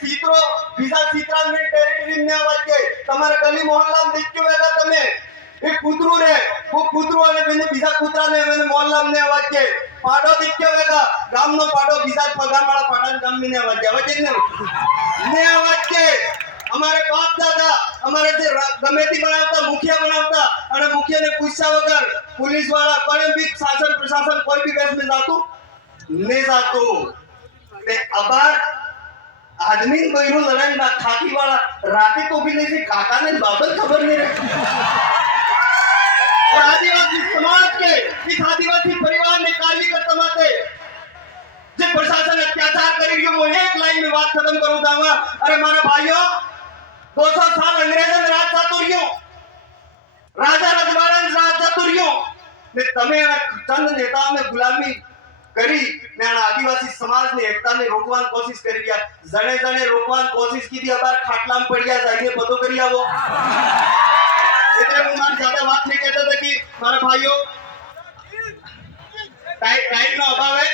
सीत्रो बीजा सीत्रा में टेरिटरी में आवाज के તમારે ગલી મોહલ્લામાં દેખ્યો વેગા તમે એક કૂતરું રે वो કૂતરું અને બેને બીજા કૂતરાને મેને મોહલ્લામાં ને આવાજ કે પાડો દેખ્યો વેગા ગામનો પાડો બીજા પગારવાળા પાડાને ગામની ને આવાજ આવે છે ને આવાજ કે हमारे बाप दादा हमारे से गमेती बनावता मुखिया बनावता અને મુખિયાને પૂછ્યા વગર પોલીસ વાળા કોઈ भी शासन प्रशासन कोई भी केस में जातो नहीं जातो ते अबार आदमी बहिरो लड़ाई ना खाकी वाला राते तो भी नहीं काका ने बाबत खबर नहीं रखी और आदिवासी समाज के इस आदिवासी परिवार ने कार्यकर्ता माते जो प्रशासन अत्याचार करी रही वो एक लाइन में बात खत्म करूं जाऊंगा अरे मारा भाइयों 200 साल अंग्रेजन राज चातुर्यो राजा रजवाड़ा राज चातुर्यो ने तमे चंद नेता में गुलामी करी ने आदिवासी समाज ने एकता ने रोकवान कोशिश करी गया जने जने रोकवान कोशिश की थी अबार खाटलाम पड़ गया जाइए पतो करी आवो इतने मुमान ज्यादा बात नहीं कहते थे कि मारे भाइयों टाइम नो अभाव है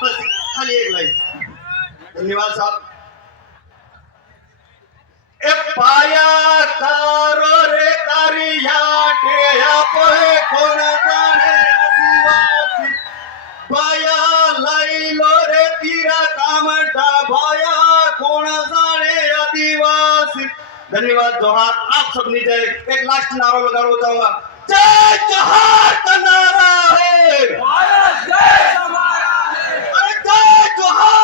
बस खाली एक लाइन धन्यवाद साहब ए पाया तारो रे कारिया के आपे कोण जाने आदिवासी पाया लाइलो रे तीरा कामटा भाया कोण जाने आदिवासी धन्यवाद जोहार आप सबनी जय एक लास्ट नारा लगाना चाहूंगा जय जोहार का नारा है भारत देश हमारा है अरे जय जोहार